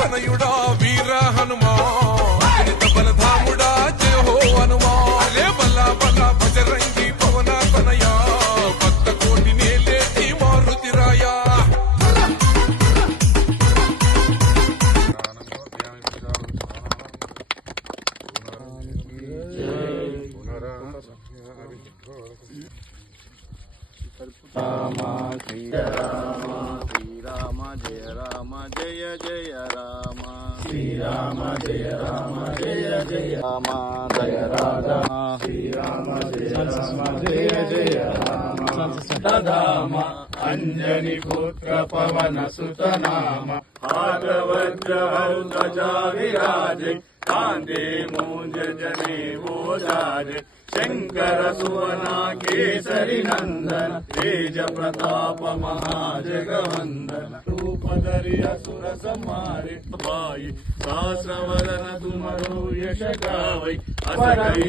తనయుడా వీర హనుమా బలధాముడా జయ హో హనుమా అరే బల్ల బల్ల భజరంగి పవన తనయా భక్త కోటి నేలేటి మారుతిరాయా శ్రీరామ జయ రామ జయ జయ రామ శ్రీరామ జయ రామ జయ జయ రామ జయ రామ శ్రీరామ జయ రామ జయ జయ రామ తదామ అంజని పుత్ర పవన సుత నామ భాగవజ్ర ధ్వజా విరాజే కాందే మూంజ జనే ఓజాజే శంకర సువనా కేసరి నందన తేజ ప్రతాప మహాజగవందన రూపధరి అసుర సంహారే भाई सहस्रवदन तुमरो यश गावै असकै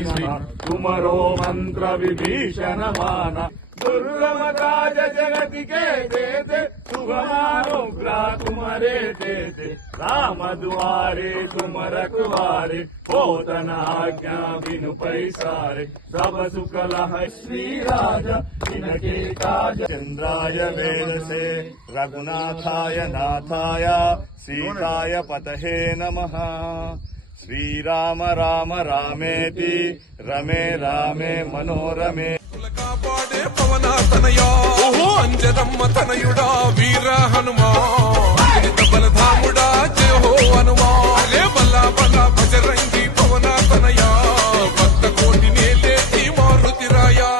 तुमरो मंत्र विभीषण माना दुर्गम काज जगति के देते शुभमानुग्रह तुमरे देते राम दुआरे तुम रखवारे पोतन आज्ञा बिनु पैसारे सब सुख लह श्री राजा इनके काज चंद्राय वेद से रघुनाथाय नाथाय सीताय पतहे नमः श्रीराम राम रामेति रमे रामे मनोरमे కాపాడే పవన తనయా ఓహో అంజదమ్మ తనయుడా వీర హనుమా బలధాముడా జయ హో హనుమా అరే బల్ల బల్ల భజరంగి పవన తనయా భక్త కోటి నేలేటి మారుతిరాయా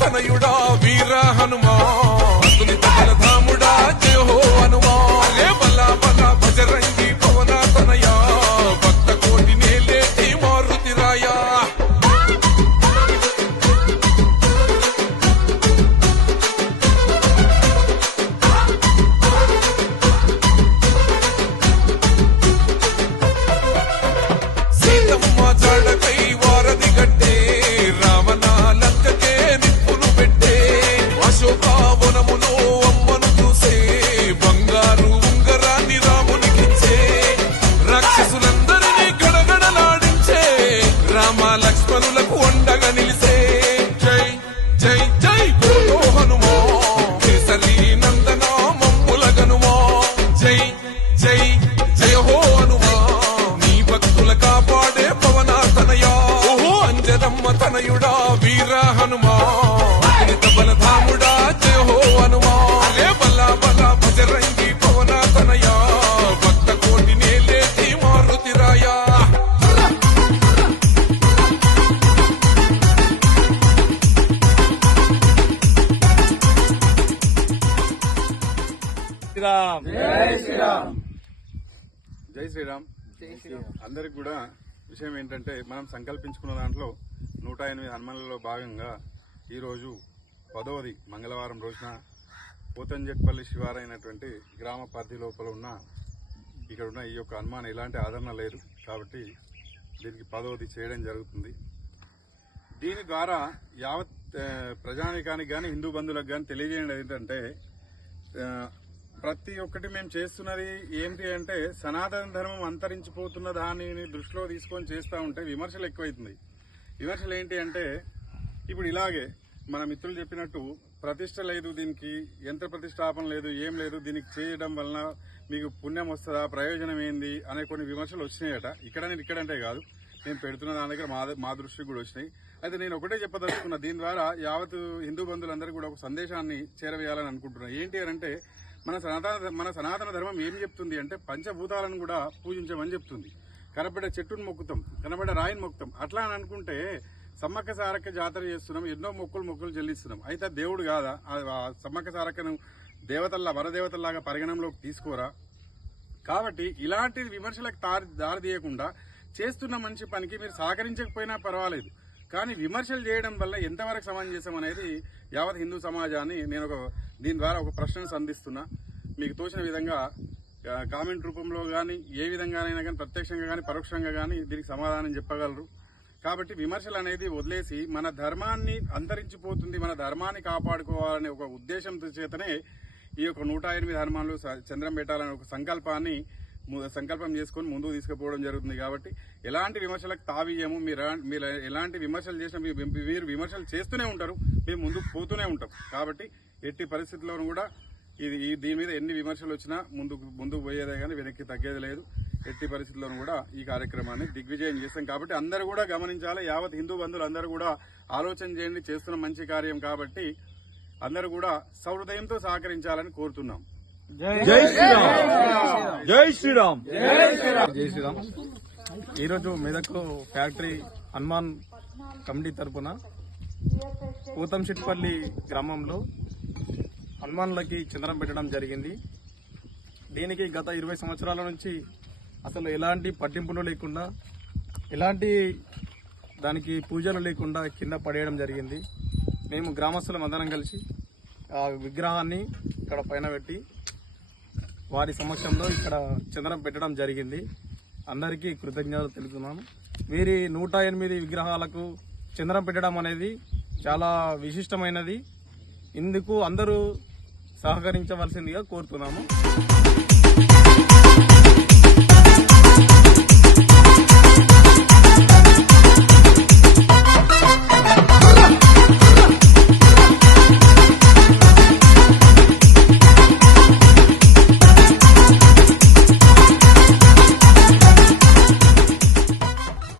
తనయుడా వీర హనుమా అతులిత బలధాముడా జయ హో హనుమా అరే బల్ల బల్ల భజరంగి పవన తనయా భక్త కోటి నేలేటి మారుతిరాయా సీతమ్మ జాడకై వారధి గట్టే రావణ లంకకే నిప్పులు పెట్టే అశోకావనములో అమ్మను చూసే బంగారు ఉంగరాన్ని రామునికిచ్చే రాక్షసులందరినీ గడగడలాడించే రామ లక్ష్మణులకు అండగా నిలిసే జై జై జై బోలో హనుమా కేసరి నందన మమ్ముల గనుమా జై జై జయ హో హనుమా నీ భక్తుల కాపాడే పవన తనయా ఓహో అంజదమ్మ తనయుడా వీర హనుమా బలధాముడా జయ హో హనుమా అరే బల్ల బల్ల భజరంగి పవన తనయా భక్త కోటి నేలేటి మారుతిరాయా శ్రీరామ్ జై శ్రీరామ్ జై శ్రీరామ్. అందరికి కూడా విషయం ఏంటంటే మనం సంకల్పించుకున్న దాంట్లో 108 హనుమాన్లలో భాగంగా ఈరోజు 10వది మంగళవారం రోజున పోతంజెట్పల్లి శివారైనటువంటి గ్రామ పరిధి లోపల ఉన్న ఇక్కడ ఉన్న ఈ యొక్క హనుమాన్ ఎలాంటి ఆదరణ లేదు కాబట్టి దీనికి 10వది చేయడం జరుగుతుంది. దీని ద్వారా యావత్ ప్రజానికానికి కానీ హిందూ బంధువులకు కానీ తెలియజేయడం ఏంటంటే ప్రతి ఒక్కటి మేము చేస్తున్నది ఏంటి అంటే సనాతన ధర్మం అంతరించిపోతున్న దానిని దృష్టిలో తీసుకొని చేస్తూ ఉంటే విమర్శలు ఎక్కువైతుంది. విమర్శలు ఏంటి అంటే ఇప్పుడు ఇలాగే మన మిత్రులు చెప్పినట్టు ప్రతిష్ట లేదు, దీనికి యంత్ర ప్రతిష్టాపన లేదు, ఏం లేదు, దీనికి చేయడం వలన మీకు పుణ్యం వస్తుందా, ప్రయోజనం ఏంది అనే కొన్ని విమర్శలు వచ్చినాయట. ఇక్కడంటే కాదు, నేను పెడుతున్న దాని దగ్గర మా దృష్టికి కూడా వచ్చినాయి. అయితే నేను ఒకటే చెప్పదలుచుకున్నా, దీని ద్వారా యావత్ హిందూ బంధువులందరూ కూడా ఒక సందేశాన్ని చేరవేయాలని అనుకుంటున్నా. ఏంటి అంటే మన సనాతన ధర్మం ఏం చెప్తుంది అంటే పంచభూతాలను కూడా పూజించమని చెప్తుంది. కనబడే చెట్టును మొక్కుతాం, కనబడే రాయిని మొక్కుతాం. అట్లా అని అనుకుంటే సమ్మక్క సారక్క జాతర చేస్తున్నాం, ఎన్నో మొక్కులు చెల్లిస్తున్నాం. అయితే దేవుడు కాదా? ఆ సమ్మక్క సారక్కను వరదేవతల్లాగా పరిగణంలోకి తీసుకోరా? కాబట్టి ఇలాంటి విమర్శలకు దారి తీయకుండా చేస్తున్న మంచి పనికి మీరు సహకరించకపోయినా పర్వాలేదు, కానీ విమర్శలు చేయడం వల్ల ఎంతవరకు సమంజసం అనేది యావత్ హిందూ సమాజాన్ని నేను దీని ద్వారా ఒక ప్రశ్నను సంధిస్తున్నా. మీకు తోచిన విధంగా కామెంట్ రూపంలో కానీ ఏ విధంగానైనా కానీ ప్రత్యక్షంగా కానీ పరోక్షంగా కానీ దీనికి సమాధానం చెప్పగలరు. కాబట్టి విమర్శలు అనేది వదిలేసి మన ధర్మాన్ని అంతరించిపోతుంది, మన ధర్మాన్ని కాపాడుకోవాలనే ఒక ఉద్దేశంతో చేతనే ఈ యొక్క 108 హనుమాన్లు చంద్రం పెట్టాలనే ఒక సంకల్పం చేసుకుని ముందుకు తీసుకుపోవడం జరుగుతుంది. కాబట్టి ఎలాంటి విమర్శలకు తావియ్యము. మీరు ఎలాంటి విమర్శలు చేసినా మీరు విమర్శలు చేస్తూనే ఉంటారు, మేము ముందుకు పోతూనే ఉంటాం. కాబట్టి ఎట్టి పరిస్థితుల్లోనూ కూడా దీని మీద ఎన్ని విమర్శలు వచ్చినా ముందుకు పోయేదే కానీ వెనక్కి తగ్గేది లేదు. ఎట్టి పరిస్థితుల్లోనూ కూడా ఈ కార్యక్రమాన్ని దిగ్విజయం చేస్తాం. కాబట్టి అందరూ కూడా గమనించాలి, యావత్ హిందూ బంధువులు అందరూ కూడా ఆలోచన చేయండి. చేస్తున్న మంచి కార్యం కాబట్టి అందరూ కూడా సహృదయంతో సహకరించాలని కోరుతున్నాం. జై శ్రీరామ్. జై శ్రీరామ్. జై శ్రీరామ్. ఈరోజు మెదక్ ఫ్యాక్టరీ హనుమాన్ కమిటీ తరఫున పూతంశెట్టిపల్లి గ్రామంలో హనుమాన్లకి చంద్రం పెట్టడం జరిగింది. దీనికి గత 20 సంవత్సరాల నుంచి అసలు ఎలాంటి పట్టింపులు లేకుండా, ఎలాంటి దానికి పూజలు లేకుండా కింద పడేయడం జరిగింది. మేము గ్రామస్తులం అందరం కలిసి ఆ విగ్రహాన్ని ఇక్కడ పైన పెట్టి వారి సమక్షంలో ఇక్కడ చంద్రం పెట్టడం జరిగింది. అందరికీ కృతజ్ఞతలు తెలుపుతున్నాను. వీరి 108 విగ్రహాలకు చంద్రం పెట్టడం అనేది చాలా విశిష్టమైనది. ఇందుకు అందరూ సహకరించవలసిందిగా కోరుతున్నాము.